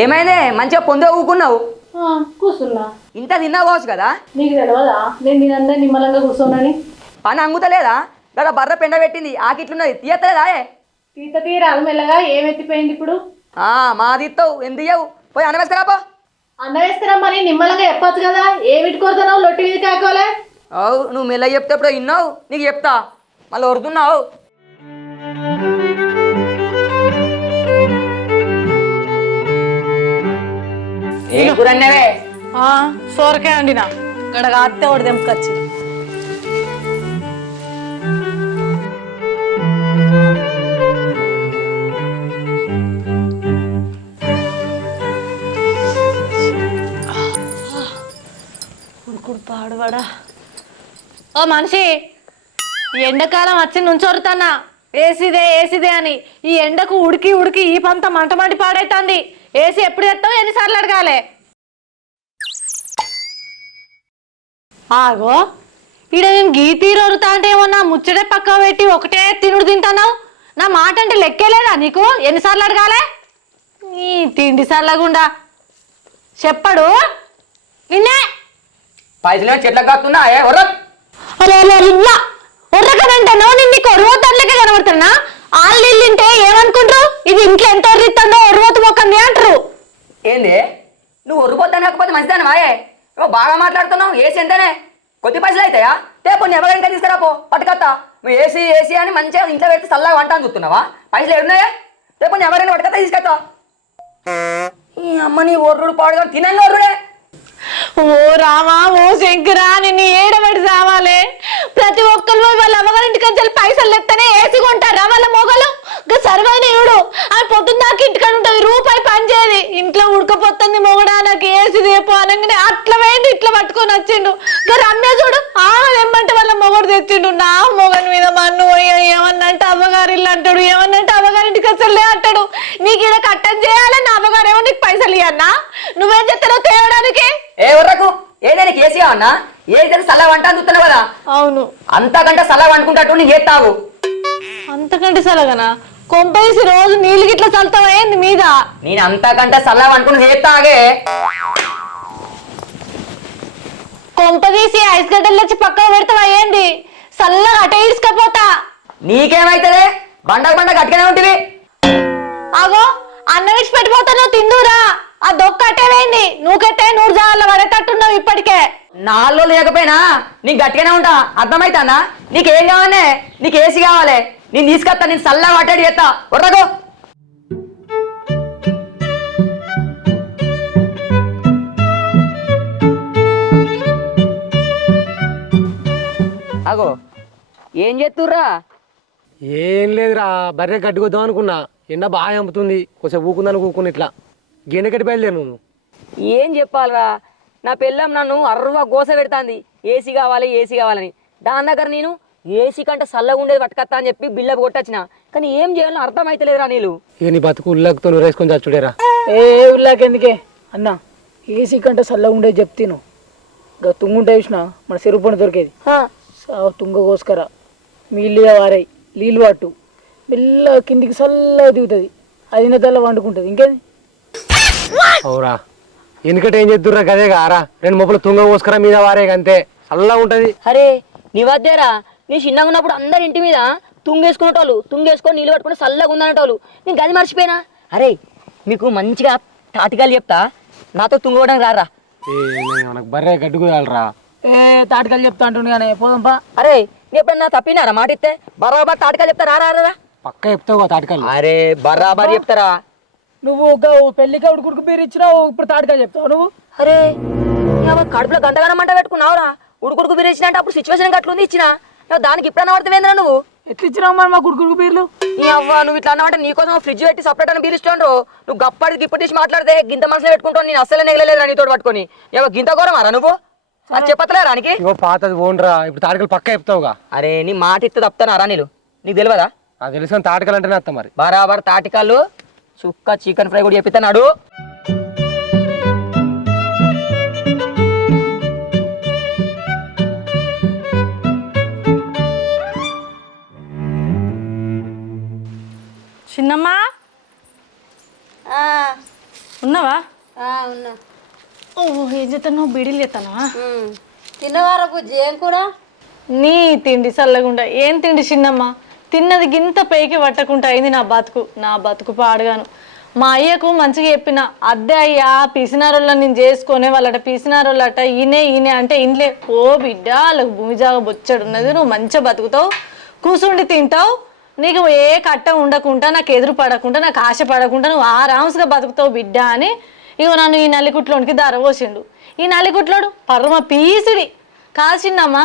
ఏమైందే మంచిగా పొందే ఊకున్నావు? కూర్చున్నా. ఇంత తిన్నావచ్చు కదా. నీకు తెలియదా నేను నేనంతా నిమ్మలంగా కూర్చోనని? పని అంగుతలేదా? గడ బర్ర పెండ పెట్టింది ఆకిట్లున్నది తీయత్తలేదా? తీత తీరాలు మెల్లగా ఏమెత్తిపోయింది ఇప్పుడు? మా తీస్తావు ఎందుకు ఇయ్యవు? పోయి అనవేసుకురాపో. అన్న వేసుకురమ్మని నిమ్మలంగా చెప్పచ్చు కదా, ఏమిటి కొడుతున్నావు లొట్టి మీద కాకోలే? అవు నువ్వు మెల్లగా చెప్తే ఇప్పుడు ఇన్నావు, నీకు చెప్తా మళ్ళీ వరుతున్నావు. ఏం కూర అన్నవే? సోరకాయ అండినా ఇక్కడ కాస్తే ఒకటి తెంపుకొచ్చి. ఉడుకుడు పాడువాడా. ఓ మనిషి, ఈ ఎండాకాలం వచ్చి నుంచొరుతానా ఏసిదే అని. ఈ ఎండకు ఉడికి ఉడికి ఈ పంత మంట మండి పాడైతుంది. ఏసీ ఎప్పుడు ఎత్తావు, ఎన్నిసార్లు అడగాలి? ఆగో ఈడ నేను గీతీరు వరుతా అంటే ఏమన్నా ముచ్చటే పక్క పెట్టి ఒకటే తినుడు తింటానావు. నా మాట అంటే లెక్కేలేదా నీకు? ఎన్నిసార్లు అడగాలి? నీ తిండి సర్లగుండా చెప్పడు నిన్నే. పైసలు చెట్లకు కాస్తున్నా ఒర్రకనంటాను నేను నీకు ఒరువతలకే కనబడుతున్నా. వాళ్ళు ఇల్లుంటే ఏమనుకుంటారు? ఇది ఇంట్లో ఎంత ఒర్రిస్తుందో ఒరువతు మొక్కంది అంటారు. ఏంది నువ్వు ఒరిపోతాను కాకపోతే మంచిదాన్ని మాయే బాగా మాట్లాడుతున్నావు. ఏసీ ఎంతనే? కొద్ది పైసలు అవుతాయా? కొన్ని ఎవరైనా తీసుకురాపో పట్టుకత్తా. నువ్వు ఏసీ ఏసీ అని మంచిగా ఇంట్లో పెడితే చల్లగా వంట అని చూస్తున్నావా? పైసలు ఎడున్నాయా? కొన్ని ఎవరైనా పట్టుకత్తా తీసుకొస్తా. ఈ అమ్మని ఒర్రుడు పాడుగా తినండి ఒర్రుడే. ఓ రామా ఓ శంకరా, నిన్ను ఏడబడి రావాలే. ప్రతి ఒక్కరు వాళ్ళ అమ్మగారింటికి వచ్చి పైసలు ఎత్తనే ఏసీ కొంటారా వాళ్ళ మొగలు? సర్వైన ఇవుడు ఆ పొద్దున్న దాకా ఇంటికాడ ఉంటుంది, రూపాయి పని చేయదు. ఇంట్లో ఉడకపోతుంది మొగడా నాకు ఏసీ రేపు అనగానే అట్లా వేయండి ఇట్లా పట్టుకొని వచ్చిండు. రమ్య చూడు ఏమంటే వాళ్ళ మొగడు తెచ్చిండు. నా మొగని మీద మన్ను ఏమన్నంటే అమ్మగారు ఇల్లు అంటాడు, ఏమన్నంటే అమ్మగారింటికి వచ్చలే అంటాడు. నీకు ఇలా కట్టం చేయాలి, నా అమ్మగారు ఏమో నీకు పైసలు ఇవ్వన్నా? నువ్వేం చెప్తావు తేవడానికి? ఏ ఊరకు ఏదైనా కేసీ అన్నా ఏదైనా సలా వంట చూస్తున్నావు కదా. అవును, అంతకంటే సలా వండుకుంటట్టు నీకు ఏతావు. అంతకంటే సలగనా? కొంపేసి రోజు నీళ్ళు గిట్లా చల్తావా ఏంది మీద? నేను అంతకంటే సలా వండుకుని చేస్తాగే. కొంప తీసి ఐస్ గడ్డలు వచ్చి పక్కన పెడతావా ఏంది? చల్లగా అటే ఇసుకపోతా. నీకేమైతుంది? బండకు గట్టిగానే ఉంటుంది. ఆగో అన్నం ఇచ్చి పెట్టిపోతాను తిందురా. ఆ దొక్క అట్టేవేంది? నువ్వు కట్టే నూరు జాల పడేటట్టున్నావు ఇప్పటికే. నాలో లేకపోయినా నీకు గట్టిగానే ఉంటా, అర్థమైతానా? నీకేం కావాలనే? నీకు ఏసీ కావాలి, నేను తీసుకొస్తా. నేను చల్లగా పట్టేది చేస్తా. ఒర్రగో అగో ఏం చేస్తుర్రా? ఏం లేదురా, బర్రె కట్టుకొద్దాం అనుకున్నా. ఎండ బాగా చంపుతుంది, కొంచెం ఊకుందని కూకుని ఇట్లా గిన్నె కట్టి బయలుదేరు. నువ్వు ఏం చెప్పాలరా, నా పిల్లం నన్ను అర్రువా గోస పెడతాంది. ఏసీ కావాలి ఏసీ కావాలని. దాని దగ్గర నేను ఏసీ కంటే చల్లగా ఉండేది పట్టుకత్తా అని చెప్పి బిల్ల కొట్టొచ్చిన. కానీ ఏం చేయాలో అర్థమైతలేదురా. నీళ్ళు ఇక నీ బతుకు ఉల్లాకుతో నువ్వు వేసుకొని చచ్చుడేరా. ఏ ఉల్లాకెందుకే అన్న, ఏసీ కంటే చల్లగా ఉండేది చెప్తాను. ఇంకా తుంగుంటే చూసిన మన చెరువు పండు దొరికేది. తుంగ కోసుకరా, మీ ఇల్లు వారాయి నీళ్ళు పట్టు, మెల్ల కిందికి చల్లగా దిగుతుంది. అది నెల వండుకుంటుంది. ఇంకేది అవురా, ఎందుకంటే ఏం చేద్దురా గదే కారా. రెండు మొప్పులు తుంగ కోసుకరా మీద వారే అంతే చల్లగా ఉంటుంది. అరే నీ వద్దేరా, నీ చిన్నగా ఉన్నప్పుడు అందరి ఇంటి మీద తుంగేసుకునేటోళ్ళు, తుంగేసుకొని నీళ్ళు పట్టుకుని చల్లగా ఉందనేటోళ్ళు. నేను గది మర్చిపోయినా. అరే మీకు మంచిగా తాటికాలు చెప్తా, నాతో తుంగడానికి రారా. మనకు బర్రె గడ్డుకురాలరా. తాటికలు చెప్తా అంటుండే కానీ పోదంపా. అరే నీ ఎప్పుడన్నా తప్పినారా మాట ఇస్తే? బరాబర్ తాటికాలు చెప్తా రారా. పక్క చెప్తావు తాటికలు. అరే బరాబర్ చెప్తారా. నువ్వు పెళ్లికి ఉడుకుడుకు బీరు ఇచ్చినావు, ఇప్పుడు తాటికాలు చెప్తావు నువ్వు? అరే కడుపులో గంటగానం మంట పెట్టుకున్నావురా. ఉడుకుడుకు బీరు ఇచ్చిన అంటే అప్పుడు సిచ్యువేషన్ అట్లుంది ఇచ్చిన. దానికి ఇప్పుడన్నా అర్థమైందిరా నువ్వు? ఎట్లా ఇచ్చినావు మరి మా ఉడుకుడుకు బీర్లు? నీ అవ్వ నువ్వు ఇట్లా అన్నావంటే నీకోసం ఫ్రిడ్జ్ పెట్టి సపరేట్ అని బీర్ ఇస్తాడు. నువ్వు గప్పటి గిప్పటి తీసి మాట్లాడితే గింత మనసులో పెట్టుకుంటావు. నేను అస్సలే నెగలేదురా నీతో పట్టుకొని. గింత ఘోరమారా నువ్వు? అది చెప్పతలేరా నీకు? పాతది ఓన్రా, ఇప్పుడు తాటికలు పక్క చెప్తావుగా. అరే నీ మాట ఇస్తే తప్పుతానారా నీకు తెలియదా? నాకు తెలుసు తాటికలు అంటేనే వస్తా మరి. బరాబర్ తాటికాళ్ళు సుక్క చికెన్ ఫ్రై కూడా చెప్పిస్తున్నాడు. చిన్నమ్మా ఉన్నావా? ఉన్నా. ఓ ఏం చేస్తాను, బీడీలు చేస్తానా? తిన్నవారా బుజ్జి? ఏం కూడా నీ తిండి చల్లగుండా. ఏం తిండి చిన్నమ్మ, తిన్నది గింత పైకి పట్టకుండా అయింది నా బతుకు పాడుగాను. మా అయ్యకు మంచిగా చెప్పిన, అద్దె అయ్యా పిసినారోళ్ళని నేను చేసుకునే వాళ్ళట, పిసినారోళ్ళట ఈయనే అంటే ఇంట్లో ఓ బిడ్డ వాళ్ళకి భూమి జాగా బొచ్చడు ఉన్నది, నువ్వు మంచిగా బతుకుతావు, కూర్చుండి తింటావు, నీకు ఏ కట్ట ఉండకుండా, నాకు ఎదురు పడకుండా, నాకు ఆశ పడకుండా నువ్వు ఆరామ్స్గా బతుకుతావు బిడ్డ అని ఇగో నన్ను ఈ నల్లికుట్లోనికి దారపోసిండు. ఈ నల్లికుట్లోడు పరమ పీసిడి కాల్చిండమ్మా.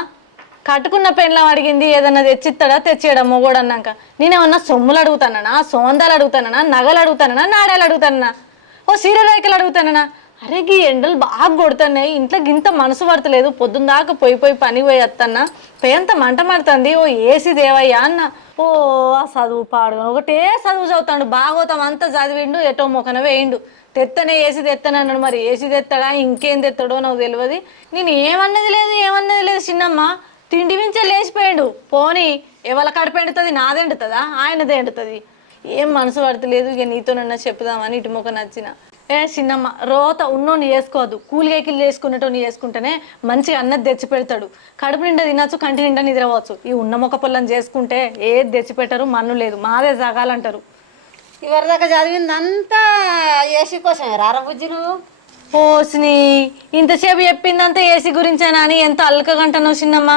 కట్టుకున్న పెండ్లం అడిగింది ఏదన్నా తెచ్చిస్తాడా, తెచ్చేయడా మొగోడు అన్నాక నేనేమన్నా సొమ్ములు అడుగుతానన్నా, సోందాలు అడుగుతానన్నా, నగలు అడుగుతానన్నా, నాడాలు అడుగుతానన్నా, ఓ సీర రేఖలు అడుగుతానన్నా? అరే గీ ఎండలు బాగా కొడుతున్నాయి, ఇంట్లో గింత మనసు పడతలేదు, పొద్దున్న దాకా పోయి పని పోయి వస్తానా, పేంత మంట మడుతుంది, ఓ ఏసీ దేవయ్యా అన్న. ఓ ఆ చదువు పాడుగా ఒకటే చదువు చదువుతాడు, బాగోతాం అంతా చదివిండు, ఎటో మొక్కన వేయిండు, తెత్తనే ఏసీ తెత్తనే అన్నాడు. మరి ఏసీ తెస్తాడా ఇంకేం తెస్తాడో నాకు తెలియదు. నేను ఏమన్నది లేదు చిన్నమ్మ, తిండి మించే లేచిపోయాడు. పోనీ ఎవరి కడుపు ఎండుతుంది, నాది ఎండుతుందా ఆయనది ఎండుతుంది? ఏం మనసు పడతలేదు, ఇక నీతోనన్నా చెప్పుదామని ఇటు మొక్క నచ్చిన. చిన్నమ్మ రోత ఉన్నోని వేసుకోవద్దు, కూలిగేకిలు వేసుకున్నట్టు వేసుకుంటేనే మంచిగా అన్నది తెచ్చి పెడతాడు, కడుపు నిండా తినచ్చు, కంటి నిండా నిద్రవచ్చు. ఈ ఉన్న మొక్క పొల్లని చేసుకుంటే ఏది తెచ్చిపెట్టరు, మన్ను లేదు, మాదే జగాలంటారు. ఇవరిదాకా చదివిందంతా ఏసీ కోసమే రారా బుజ్జి నువ్వు? పోసిని ఇంతసేపు చెప్పిందంతా ఏసీ గురించేనా అని ఎంత అల్కగంటనో చిన్నమ్మ.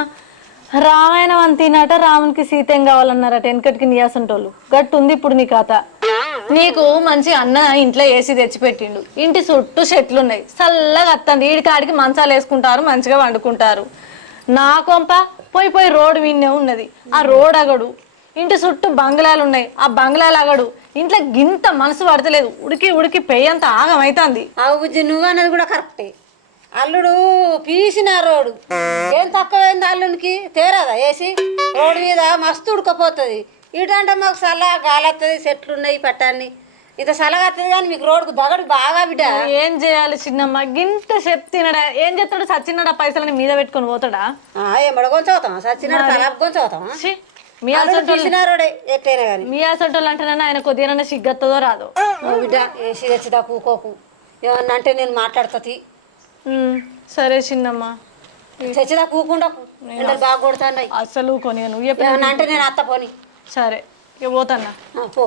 రామాయణం అంతినట, రామునికి సీతం కావాలన్నారట వెనకటికి నియాసంటోళ్ళు. గట్టు ఉంది ఇప్పుడు నీ కథ. నీకు మంచి అన్న ఇంట్లో ఏసీ తెచ్చిపెట్టిండు, ఇంటి చుట్టూ చెట్లు ఉన్నాయి, చల్లగా వస్తుంది, ఈడికాడికి మంచాలు వేసుకుంటారు, మంచిగా వండుకుంటారు. నా కొంప పోయి రోడ్డు విన్నే ఉన్నది, ఆ రోడ్ అగడు, ఇంటి చుట్టూ బంగ్లాలు ఉన్నాయి, ఆ బంగ్లాలు అగడు, ఇంట్లో గింత మనసు పడతలేదు, ఉడికి పెయ్యంత ఆగమైతుంది. అవు బుజ్జి నువ్వు అన్నది కూడా కరెక్టే. అల్లుడు పీసిన రోడ్డు ఏం తక్కువైంది అల్లునికి? తేరాదా ఏసీ? రోడ్డు మీద మస్తు ఉడకపోతుంది, ఇటంటే మాకు సలహా గాలొస్తుంది, చెట్లు ఉన్నాయి పట్టాన్ని, ఇంత సలహా వస్తుంది కానీ మీకు రోడ్డుకు దగడు బాగా బిడ్డ. ఏం చేయాలి చిన్నమ్మ, గింత చెప్తినడా? ఏం చేస్తాడు సచ్చినాడా? పైసలని మీద పెట్టుకొని పోతాడా? ఏమడ కొంచవుతామా? సచ్చినాడు తలాపు కొంచవుతామా? మీ పీసినారోడే ఎట్టైనా కానీ. మీ అసంటోళ్ళు అంటేనన్నా ఆయన కొద్దిగా సిగ్గత్తదో రాదో? బిడ్డ ఏసీ తెచ్చిదా కూకోకు, ఏమన్నా అంటే నేను మాట్లాడుతుంది. సరే చిన్నమ్మ, తెచ్చిదా కూకుండా ఎండలు బాగా కొడుతున్నాయి, అసలు కొని నువ్వు ఏమన్నా అంటే నేను అత్త పోని. సరే ఇక పోతాన్నా. పో.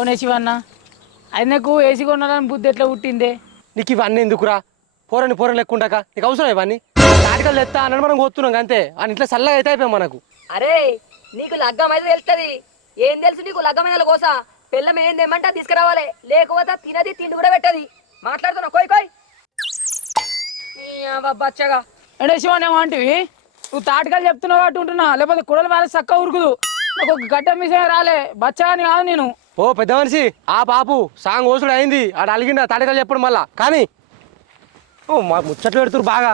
అవునే శివన్న, ఆయనకు ఏసీ కొనాలని బుద్ధి ఎట్లా పుట్టిందే? నీకు ఇవన్నీ ఎందుకురా? పోరని లెక్కుండాక నీకు అవసరం ఇవన్నీ? తాటికలు తెస్తా అన్నది మనం కోస్తున్నాం అంతే, అని ఇంట్లో చల్లగా అయితే అయిపోయాం మనకు. అరే నీకు లగ్గం అయితే తెలుస్తుంది, ఏం తెలుసు నీకు లగ్గమైన కోసా? పిల్లం ఏం తెమ్మంటే తీసుకురావాలి, లేకపోతే తినది తిండి కూడా పెట్టది. మాట్లాడుతున్నా కోయ్ బచ్చగా. అంటే శివన్ ఏమంటివి? నువ్వు తాటకాలు చెప్తున్నావు కాబట్టి ఉంటున్నా, లేకపోతే కుడలు వాళ్ళ చక్క ఉరుకుదు. నాకు ఒక గడ్డ మిషన్ రాలే, బచ్చగాని కాదు నేను. ఓ పెద్ద మనిషి, ఆ పాపు సాంగ్ ఓసుడు అయింది, ఆడ అలిగిండా తాటికలు చెప్పడం మళ్ళా. కానీ ఓ మా ముచ్చట్లు పెడుతురు బాగా.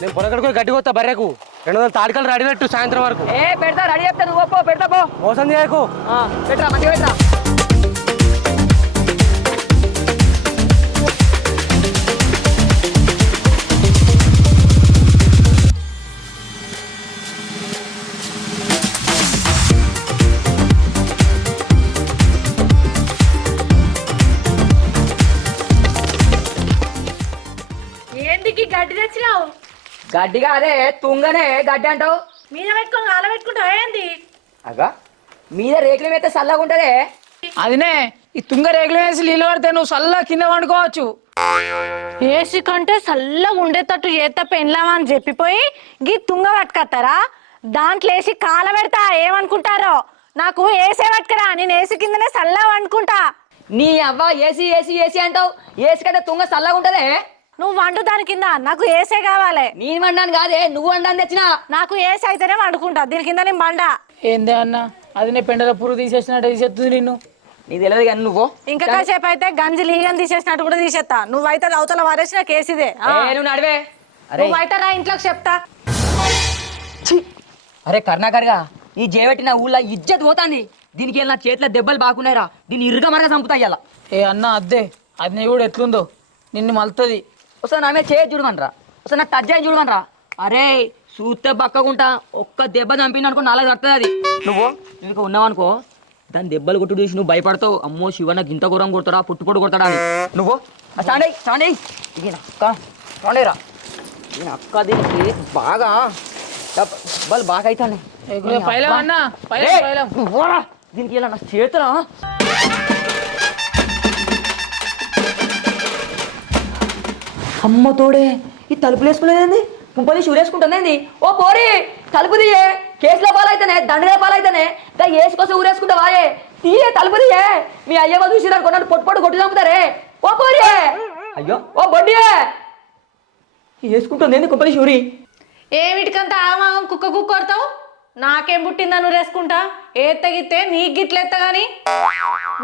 నేను పొరగడుకొని గడ్డి కొత్తా బర్రెకు 200 తాటికలు రెడీ పెట్టు సాయంత్రం వరకు. పెడతా రెడీ చెప్తా, నువ్వు పో పెడతా పో. మోసం చేయకు, పెట్టరా మంచిగా పెట్టరా. ఏంటికి గడ్డి తెచ్చినావు? గడ్డిగా అదే తుంగనే గడ్డి అంటావు, మీద పెట్టుకొని అలా పెట్టుకుంటావు ఏంది? అగా మీద రేకుల మీద చల్లగా ఉంటదే. అదినే ఈ తుంగ రేగులు వేసి నీళ్ళు పడితే నువ్వు చల్ల కింద వండుకోవచ్చు. ఏసీ కంటే చల్లగా ఉండేటట్టు చేత పెళ్ళామా అని చెప్పిపోయి గీ తుంగ పట్టుకొస్తారా? దాంట్లో వేసి కాల పెడతా, ఏమనుకుంటారో? నాకు ఏసీ పట్టుకరా, నేను ఏసీ కిందనే చల్లగా వండుకుంటా. నీ అవ్వ ఏసీ ఏసీ ఏసీ అంటావు, ఏసీ కంటే తుంగ చల్లగా ఉంటదే. నువ్వు వండు దాని కింద, నాకు ఏసే కావాలి. నేను వండాను కాదే, నువ్వు వండాను తెచ్చినా. నాకు ఏసీ అయితేనే వండుకుంటా, దీని కింద నేను బండా. ఏందే అన్న అది నేను పెండల పురుగు తీసేసినట్టు తీసేస్తుంది నిన్ను. నీకు తెలియదు కానీ నువ్వు ఇంకా కాసేపు అయితే గంజి లీగని తీసేసినట్టు కూడా తీసేస్తా. నువ్వైతే అవతల వారేసిన కేసుదే. నువ్వు నడివే. అరే నువ్వైతే రా ఇంట్లోకి చెప్తా. అరే కర్ణాకర్గా ఈ జేవెట్టిన ఊళ్ళో ఇజ్జత్ పోతాంది. దీనికి వెళ్ళిన చేతిలో దెబ్బలు బాగున్నాయిరా. దీన్ని ఇరుగా మరగా చంపుతా ఇలా. ఏ అన్న అద్దే అది నీ కూడా ఎట్లుందో నిన్ను మలుతుంది. ఒకసారి నా మీద చేతి చూడమనరా, ఒకసారి నా టచ్ అయ్యి చూడమనరా. అరే చూస్తే బక్కకుంటా ఒక్క దెబ్బ చంపిన అనుకో నాలుగు వస్తుంది అది. నువ్వు ఇంకా ఉన్నావనుకో దాని దెబ్బలు కొట్టు చూసి నువ్వు భయపడతావు. అమ్మో శివ నాకు ఇంత ఘోరం కొడతాడా పుట్టుపొట్టు కొడతాడా అని. నువ్వు స్టాండ్ అయ్యి స్టాండ్ అయ్యి ఇది అక్క స్టాండ్ అయ్యరా. ఈయన అక్క దీనికి బాగా దెబ్బలు బాగా అవుతాయి. దీనికి ఇలా నా చేతురా. అమ్మ తోడే ఈ తలుపులు వేసుకునేది ముంపది ఊరేసుకుంటుంది. ఓ పోరి తలుపు తీయే, కేసుల పాలైతేనే దండల పాలైతేనే దా ఏసు కోసం ఊరేసుకుంటావాయే. తీయే తలుపు తీయే. మీ అయ్యమ్మ చూసినారు కొన్నాడు పొట్టు కొట్టి చంపుతారే. ఓ పోరి అయ్యో ఓ బొడ్డియే వేసుకుంటుంది కుంపలి షూరి. ఏమిటికంత ఆగమాగం కుక్క కొడతావు? నాకేం పుట్టిందా నువ్వు వేసుకుంటా? ఏ తగితే నీకు గిట్లెత్తా గాని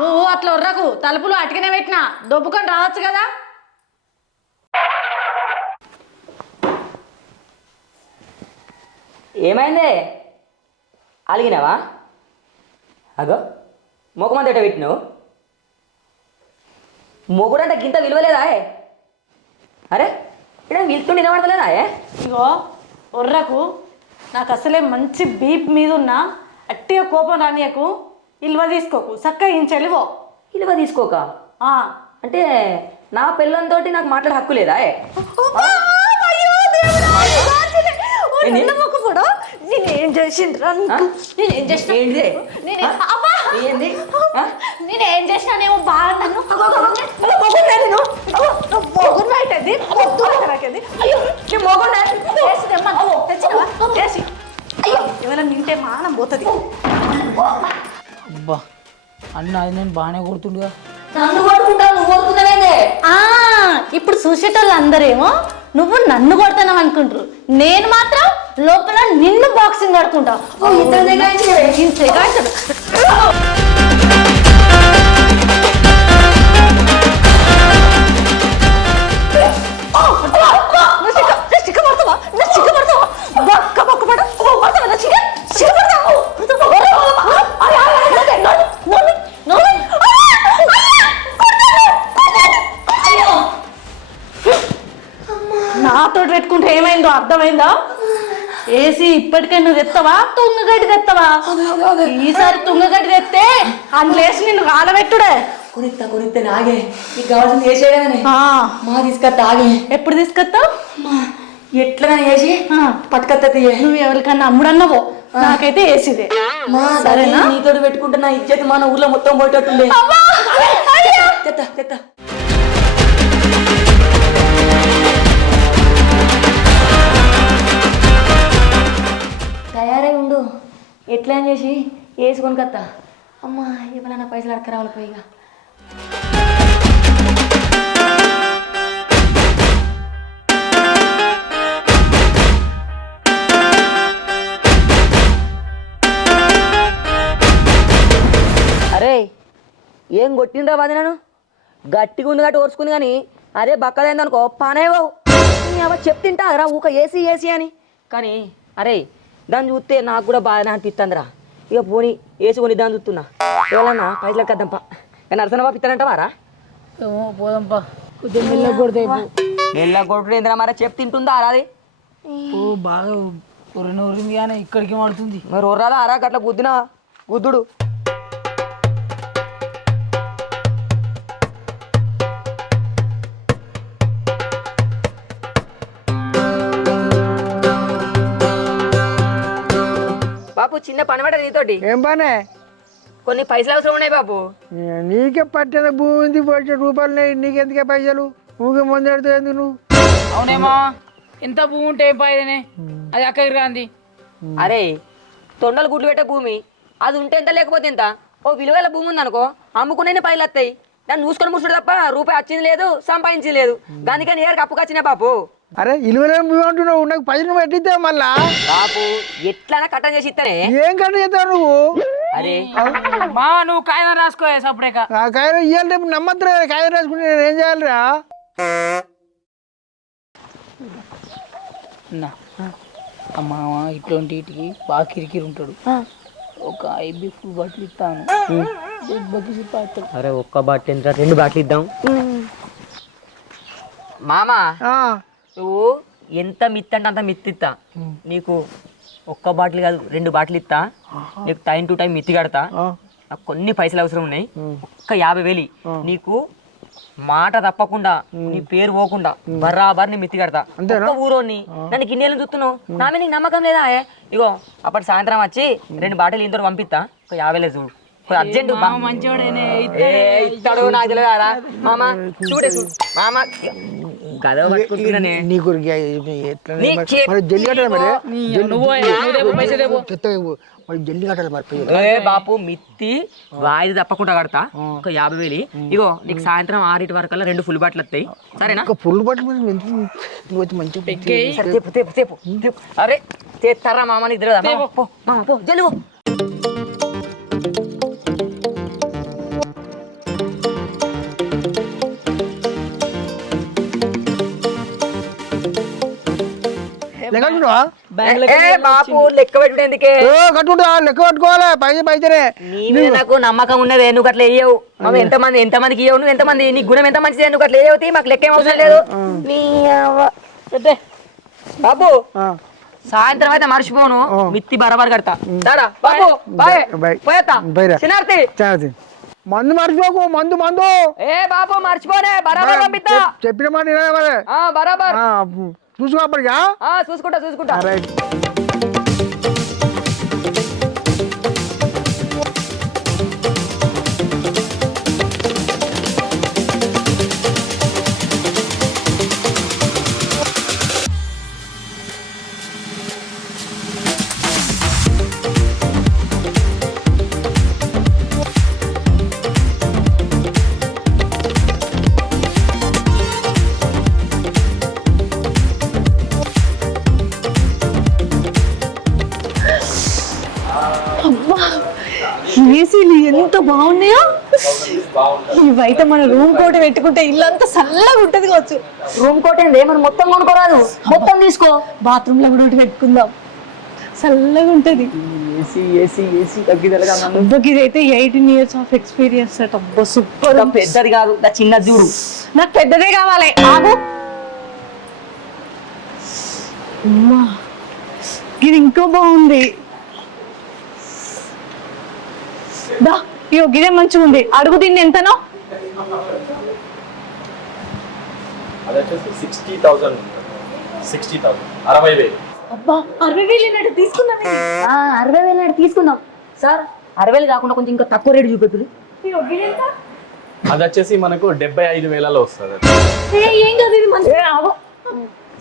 నువ్వు అట్లా ఉర్రకు. తలుపులు అటుకనే పెట్టినా దొబ్బుకొని రావచ్చు కదా. ఏమైంది అలిగినావా? అగో మొగమంది ఎట పెట్టినావు? మొగుడంటే గింత విలువలేదా? అరే ఇక్కడ విలుతుండి వినబడతలేదా? ఇగో ఉర్రకు. నాకు అసలే మంచి బీప్ మీద ఉన్న అట్టిగా కోపం రానియకు. ఇల్వ తీసుకోకు, చక్కగా ఇంచెలివో. విలువ తీసుకోక అంటే నా పిల్లలతో నాకు మాట్లాడే హక్కు లేదా? నేనేం చేసిండ్రా? నేనేం చేసిన? నేనేం చేసినానేమో బాగా నన్ను ఎవరైనా నింటే మానం పోతుంది. అబ్బా అన్న అది నేను బాగానే కొడుతుండగా. ఇప్పుడు చూసేటోళ్ళు అందరేమో నువ్వు నన్ను కొడతావు అనుకుంటారు. నేను మాత్రం లోపల నిన్ను బాక్సింగ్ ఆడుకుంటా. నాతో పెట్టుకుంటే ఏమైందో అర్థమైందా? ఏసీ ఇప్పటికే నువ్వు తెస్తావా తుంగగడ్డి తెస్తావా? ఈసారి తుంగగడ్డి తెస్తే అందులేసి నిన్ను కాలబెట్టుడే. కొనిస్తే నాగే నీకు కావాల్సింది వేసేయడమే. మా తీసుకొస్తా ఆగే. ఎప్పుడు తీసుకొస్తావు? ఎట్లా వేసి పట్టుకొస్తా. నువ్వు ఎవరికన్నా అమ్ముడన్నావో నాకైతే వేసిదే. సరేనా? నీతో పెట్టుకుంటే నా ఇజ్జత్ మన ఊర్లో మొత్తం పోయేటట్టుండే. తెత్తా తెత్తా. తయారై ఉండు. ఎట్లా చేసి వేసుకొని కత్తా. అమ్మా ఇవాళ పైసలు అడక రావాలి పోయిగా. అరే ఏం కొట్టిండ్రా బాధ నన్ను? గట్టిగా ఉంది గట్టి ఓర్చుకుంది కానీ అదే బక్కదైందనుకో పానేవావు. చెప్తింటా రా ఊక ఏసీ ఏసీ అని. కానీ అరే దాన్ని చూస్తే నాకు కూడా బాగానే అనిపిస్తుందిరా. ఇక పోనీ వేసుకొని దాన్ని చూస్తున్నా. ఎవరన్నా పైసలు కద్దాంపా. కానీ అర్సనబా పిస్తానంటావారా? పోదాంపా కొంచెం మెల్ల కొడితే మెల్ల కొడుతుంది ఏంద్రా మరి చెప్పు తింటుందా అరాది? బాగా ఉరింది కానీ ఇక్కడికి పడుతుంది. మరి ఒర్రాదా అరా గట్ల గుద్దినా గుద్దుడు. బాపు చిన్న పని పడ నీతోటి. ఏం పనే? కొన్ని పైసలు అవసరం ఉన్నాయి బాపు. నీకే పట్టిన భూమి వచ్చే రూపాయలు నీకెందుకే పైసలు? ఊకే ముందెడుతూ ఎందుకు నువ్వు? అవునేమా ఇంత భూమి ఉంటే ఏం పాయదనే? అది అక్కడికి రాంది. అరే తొండలు గుడ్లు పెట్టే భూమి అది ఉంటే ఎంత లేకపోతే ఎంత? ఓ విలువైన భూమి ఉంది అనుకో అమ్ముకునే పైలు వస్తాయి. దాన్ని చూసుకొని ముసుడు తప్ప రూపాయి వచ్చింది లేదు సంపాదించింది లేదు. దానికని ఏరికి అప్పుకొచ్చినా బాపు. అరే ఇలువలే నువ్వు అంటున్నావు నాకు 10 నువ్వు ఎట్టిద్దా మళ్ళా బాపు ఎట్లా కట్టం చేసి ఇస్తానే ఏం కట్ట చేస్తావు నువ్వు అరే మా నువ్వు కాగితం రాసుకో సపరేక ఆ కాయలు ఇవ్వాలి రేపు నమ్మద్దు కాయలు రాసుకుంటే నేను ఏం చేయాలిరా మామ ఇట్లాంటి వీటికి బాగా కిరికిరి ఉంటాడు ఒక ఐబీ ఫుల్ బాటిల్ ఇస్తాను బగ్గిసి పాతాడు అరే ఒక్క బాటిల్ ఎంత 2 బాటిల్ ఇద్దాం మామా ఆ, నువ్వు ఎంత మిత్తంటే అంత మిత్తిస్తా నీకు ఒక్క బాటిల్ కాదు 2 బాటిల్ ఇస్తా నీకు టైం టు టైం మిత్తి కడతా నాకు కొన్ని పైసలు అవసరం ఉన్నాయి ఒక్క 50,000 నీకు మాట తప్పకుండా నీ పేరు పోకుండా బరాబర్ నీ మిత్తి కడతా ఒక్క ఊరోని నన్ను గిన్నెలు చూస్తున్నావు నా మీద నీకు నమ్మకం లేదా ఇగో అప్పటి సాయంత్రం వచ్చి 2 బాటిల్ ఇంతో పంపిస్తా ఒక 50,000 చూడు అర్జెంట్ ఇస్తాడు నాకు తెలియదా మామ చూడే చూడు మామ గదవ పట్టుకుంటున్నానే నీకు ఎట్లా మరి జల్లి కట్టాలి మరి జల్లి కట్టాలి మరి ఏ బాపు మిత్తి వాయిదా తప్పకుండా కడతా ఒక 50,000 ఇగో నీకు సాయంత్రం 6 వరకల్లా 2 ఫుల్ బాటిల్ వస్తాయి సరేనా ఒక ఫుల్ బాటిల్ నువ్వు వచ్చి మంచిగా సరే, తెప్పు, తెప్పు, తెప్పు, తెప్పు. అరే తెస్తారా మామ నీకు తెలియదా మామ, పో మామ పో జల్లి పో లెక్కట్టుకుంటావా ఏ బాపు లెక్క పెట్టుడు ఎందుకే కట్టుకుంటా లెక్క పట్టుకోవాలి పైసనే నీ మీద నాకు నమ్మకం ఉన్నది నువ్వు అట్లా వేయవు మామ ఎంతమందికి ఇవ్వవు నువ్వు ఎంతమంది నీ గుణం ఎంత మంచిది నువ్వు అట్లా వేయవుతి మాకు లెక్క ఏం అవసరం లేదు నీ బాబు సాయంత్రం అయితే మర్చిపోను మిత్తి బరాబర్ కడతా దాడా బాబు బాయ్ పోయేత్తా చిన్నార్తి మందు మర్చిపోకు మందు మందు ఏ బాబు మర్చిపోనే బరాబర్ పంపిస్తా చెప్పిన మాట వినాలి మరి. బరాబర్ చూసుకో అప్పటికా చూసుకుంటా చూసుకుంటా రైట్ ఏసీలు ఎంత బాగున్నాయో ఇవైతే మన రూమ్ కోట పెట్టుకుంటే ఇల్లు అంతా చల్లగా ఉంటది కావచ్చు. రూమ్ కోట్ ఏంది మనం మొత్తం కొనుక్కోరాదు మొత్తం తీసుకో బాత్రూమ్ లో కూడా ఒకటి పెట్టుకుందాం చల్లగా ఉంటది. ఏసీ ఏసీ ఏసీ తగ్గిదలగా అబ్బకి ఇదైతే 18 years ఆఫ్ ఎక్స్పీరియన్స్ అట. అబ్బా సూపర్. పెద్దది కాదు చిన్న చూడు నాకు పెద్దదే కావాలి. ఆగు అమ్మా ఇది ఇంకా బాగుంది. దా ఇగో గిదే మంచిగా ఉంది. అడుగు దీన్ని ఎంతనో? అబ్బా 60,000 తీసుకున్నాం. 60,000 తీసుకుందాం సార్. 60,000 కాకుండా కొంచెం ఇంకా తక్కువ రేటు చూపెట్టు. అది వచ్చేసి మనకు 75,000లో వస్తుంది. ఏం కాదు ఇది మంచి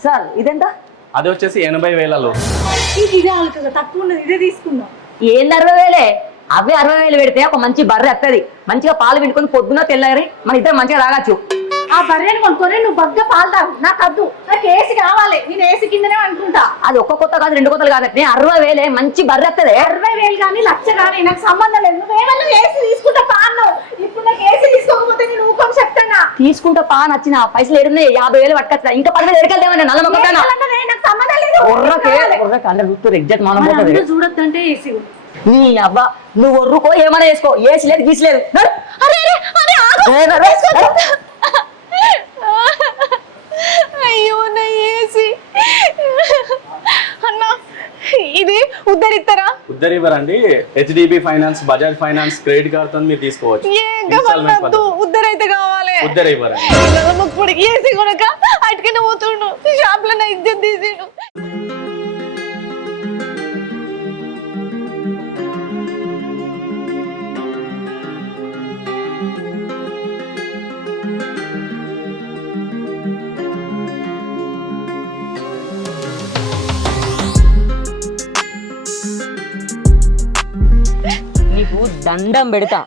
సార్ ఇదెంత? అది వచ్చేసి 80,000లో ఇదే ఆలోచన తక్కువ ఉన్నది. ఇదే తీసుకుందాం. ఏంది 60,000? అవే 60,000 పెడితే ఒక మంచి బర్రె వస్తుంది. మంచిగా పాలు పిండుకొని పొద్దున తెల్లారి మన ఇద్దరు మంచిగా తాగచ్చు. ఆ బర్రెని కొనుక్కొని నువ్వు బగ్గ పాలు తాగు. నాకు వద్దు. నాకు ఏసీ కావాలి. నేను ఏసీ కిందనే అనుకుంటా. అది ఒక్క కొత్త కాదు 2 కొత్తలు కాదు. 60,000 మంచి బర్రె వస్తుంది. 60,000 కానీ 1,00,000 కానీ నాకు సంబంధం లేదు. నువ్వేమన్నా ఏసీ తీసుకుంటా పాను. ఇప్పుడు నాకు ఏసీ తీసుకోకపోతే నేను ఊకం చెప్తానా? తీసుకుంటా పా నచ్చిన పైసలు ఏడున్నాయి. 50,000 పట్టుకొస్తా. ఇంకా 10,000 ఎడకెళ్తామన్నా నల్ల మొక్కనా నాకు సంబంధం లేదు. ఎగ్జాక్ట్ మనం పోతుంది. చూడొద్దంటే ఏసీ నీ అవ్వ నువ్వు ఒర్రుకో ఏమైనా చేసుకో. ఏసీ లేదు గీసలేదు. అయ్యో నా ఏసీ అన్న ఇది ఉద్ధరిస్తారా? ఉద్దరివ్వరండి. HDB finance, Bajaj finance credit card తో మీరు తీసుకోవచ్చు. ఉద్దరైతే కావాలి. ఉద్దరివ్వరండి. ఇప్పుడు ఏసీ కొనక అటుకనే పోతుండు షాప్ లో నా ఇజ్జత్ తీసిండు. నీకు దండం పెడతా.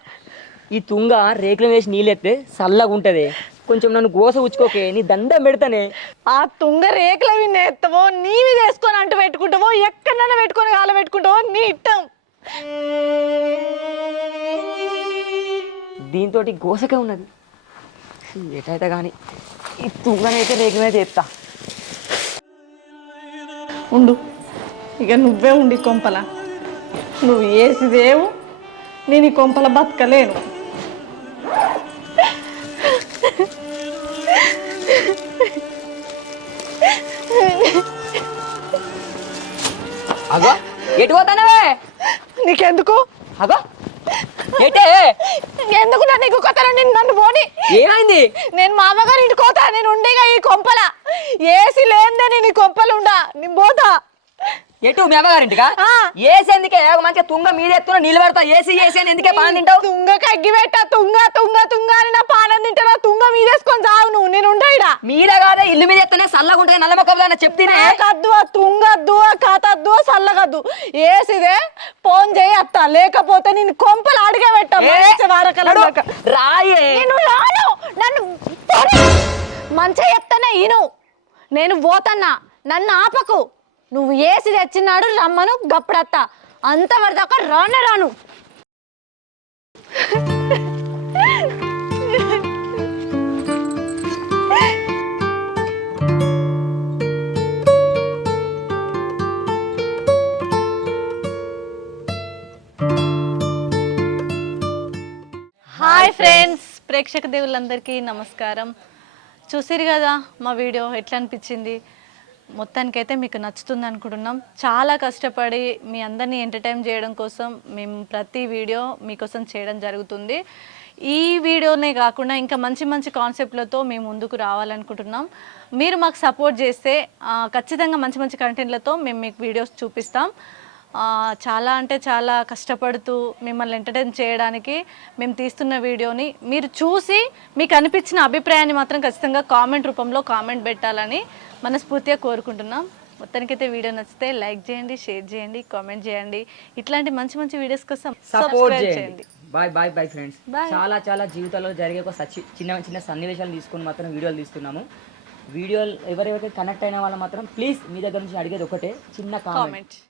ఈ తుంగ రేకులు వేసి నీళ్ళు ఎత్తే చల్లగా ఉంటది. కొంచెం నన్ను గోస ఉచ్చుకోకే, నీ దండం పెడతానే. ఆ తుంగ రేకుల మీద ఎత్తవో నీ మీద వేసుకొని అంటు పెట్టుకుంటావో ఎక్కడన్నా పెట్టుకొని కాల పెట్టుకుంటావో నీ ఇట్టం. దీంతో గోసకే ఉన్నది. ఎటైతే కానీ ఈ తుంగనైతే రేకు మీద ఎత్తా. ఉండు, ఇక నువ్వే ఉండి కొంపల. నువ్వు వేసిదేవు, నేను ఈ కొంపల బతకలేను. అగో ఎటు పోతానవే? నీకెందుకు? అగో ఎటే? ఎందుకు నీకు కొత్త నన్ను పోని. ఏమైంది? నేను మా అమ్మగారి ఇంటికి పోతా. నేను ఉండేగా ఈ కొంపల. ఏసీ లేదే నేను ఈ కొంపలు ఉండా. నేను పోతా. ఎటు మీ అమ్మగారింటికా? ఏసీ ఎందుకే? మంచిగా తుంగ మీద ఎత్తున నిలబడతా. ఏసీ ఏసీ అని ఎందుకే పానం తింటావు? తుంగకి అగ్గి పెట్టా. తుంగ తుంగ తుంగ అని నా పానం తింటా. తుంగ మీదేసుకొని చావు నువ్వు. నేను ఉండయిడా మీద కాదే, ఇల్లు మీద ఎత్తునే చల్లగా ఉంటుంది. నల్ల మొక్క చెప్తేనే కద్దు, తుంగద్దు, కథద్దు, చల్లగద్దు. ఏసిదే ఫోన్ చేయి అత్త, లేకపోతే నేను కొంపలు అడిగే పెట్టా. రాయే. నేను రాను. నన్ను మంచిగా చెప్తానే ఈను. నేను పోతన్నా, నన్ను ఆపకు. నువ్వు ఏసి తెచ్చినాడు రమ్మను గప్పుడత్తా. అంతవరదాకా రానే రాను. హాయ్ ఫ్రెండ్స్, ప్రేక్షక దేవుళ్ళందరికీ నమస్కారం. చూసిరు కదా మా వీడియో ఎట్లా అనిపించింది? మొత్తానికైతే మీకు నచ్చుతుంది అనుకుంటున్నాం. చాలా కష్టపడి మీ అందరినీ ఎంటర్టైన్ చేయడం కోసం మేము ప్రతి వీడియో మీకోసం చేయడం జరుగుతుంది. ఈ వీడియోనే కాకుండా ఇంకా మంచి మంచి కాన్సెప్ట్లతో మేము ముందుకు రావాలనుకుంటున్నాం. మీరు మాకు సపోర్ట్ చేస్తే ఖచ్చితంగా మంచి మంచి కంటెంట్లతో మేము మీకు వీడియోస్ చూపిస్తాం. చాలా అంటే చాలా కష్టపడుతూ మిమ్మల్ని ఎంటర్టైన్ చేయడానికి మేము తీస్తున్న వీడియోని మీరు చూసి మీకు అనిపించిన అభిప్రాయాన్ని మాత్రం ఖచ్చితంగా కామెంట్ రూపంలో కామెంట్ పెట్టాలని మనస్ఫూర్తిగా కోరుకుంటున్నాం. మొత్తానికైతే వీడియో నచ్చితే లైక్ చేయండి, షేర్ చేయండి, కామెంట్ చేయండి. ఇట్లాంటి మంచి మంచి వీడియోస్ కోసం సపోర్ట్ సబ్స్క్రైబ్ చేయండి. Bye bye bye friends. చాలా చాలా జీవితాల్లో జరిగే ఒక చిన్న చిన్న సన్నివేశాలు తీసుకొని మాత్రం వీడియోలు తీస్తున్నాము. వీడియోలు ఎవరైతే కనెక్ట్ అయిన వాళ్ళు మాత్రం ప్లీజ్ మీ దగ్గర నుంచి అడిగేది ఒకటే, చిన్న కామెంట్.